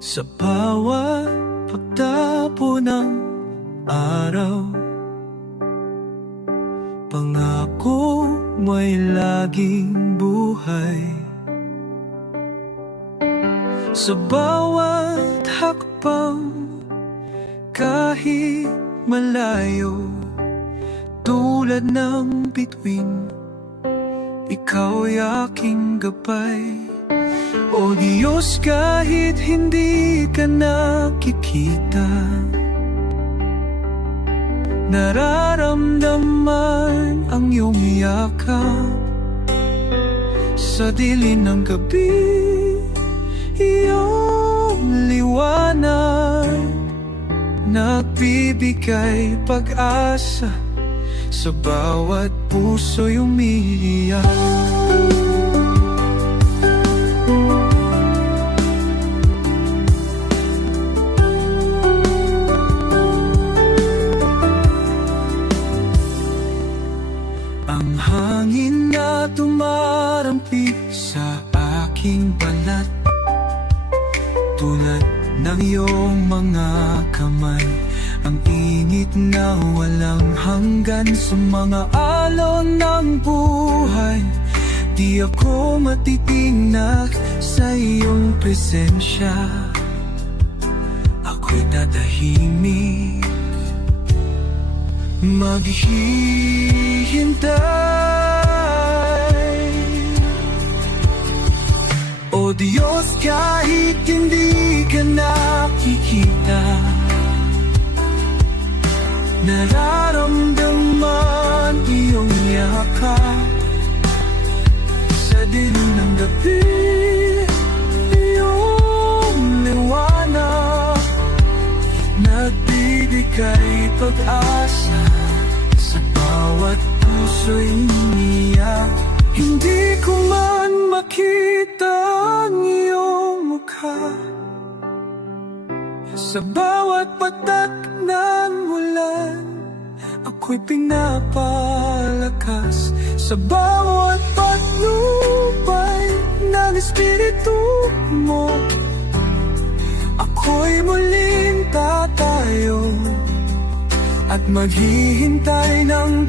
Sa bawat pagtapo ng araw, pangako may laging buhay. Sa bawat hakbang, kahit malayo, tulad ng bituin, ikaw'y aking gabay. O Diyos, kahit hindi ka nakikita, nararamdaman ang iyong yakap. Sa dilim ng gabi, iyong liwanag nagbibigay pag-asa sa bawat puso'y umiiyak. Ang hangin na tumarampi sa aking balat, tulad ng iyong mga kamay. Ang init na walang hanggan sa mga alon ng buhay. Di ako matitingnan sa iyong presensya. Ako'y tatahimik, maghihintay. O Diyos, kahit hindi ka nakikita, nararamdaman iyong yakap. Sa dilim ng gabi, iyong liwanag nagbibigay pag-asa sa bawat puso'y umiiyak. Hindi ko man makita ang iyong mukha, sa bawat patak ng ulan, ako'y pinapalakas. Sa bawat patnubay ng Espiritu mo, ako'y muling tatayo at maghihintay ng